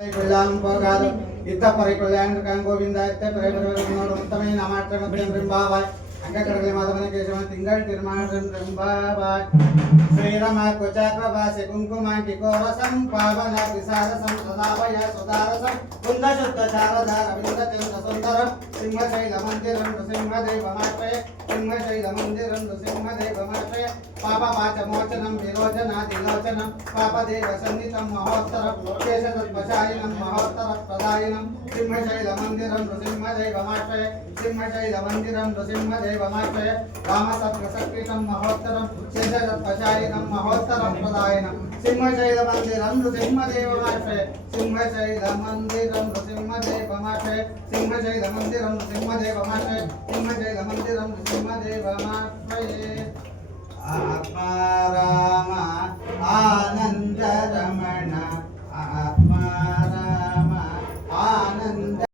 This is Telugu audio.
కళ్యాణం పోగాదు ఇత్త పరికళ్యాణ గోవింద ఇత్త పరికృతమై నమాత్రం బాబాయ్ అంగకడలి మాధవన కేశవ తింగళ తిరుమాణం బాబాయ్ శ్రీరమ కుచక్రవాసి కుంకుమాంకి కోరసం పావన విసారసం సదావయ సుదారసం కుంద శుద్ధ చారధార వింద చంద్ర సుందరం సింహశైల మందిరం నృసింహదేవమాశ్రయ సింహశైల మందిరం నృసింహదేవమాశ్రయ పాప పాచ మోచనం విరోచనాదిలోచనం పాపదేవ సన్నితం మహోత్తరం కేశతత్పశాయనం మహోత్తర ప్రదాయనం సింహశైల మందిరం నృసింహదేవమాశ్రయ సింహశైల మందిరం నృసింహదేవమాశ్రయ రామసత్వసత్కృతం మహోత్తరం కేశతత్పశాయనం మహోత్తరం ప్రదాయనం సింహశైల మందిరం నృసింహదేవమాశ్రయ సింహశైల మందిరం నృసింహదేవమాశ్రయ సింహశైల మందిరం నృసింహదేవమాశ్రయ సింహశైల మందిరం నృసింహదేవమాశ్రయ ఆత్మారామ ఆనంద రమణ ఆత్మారామ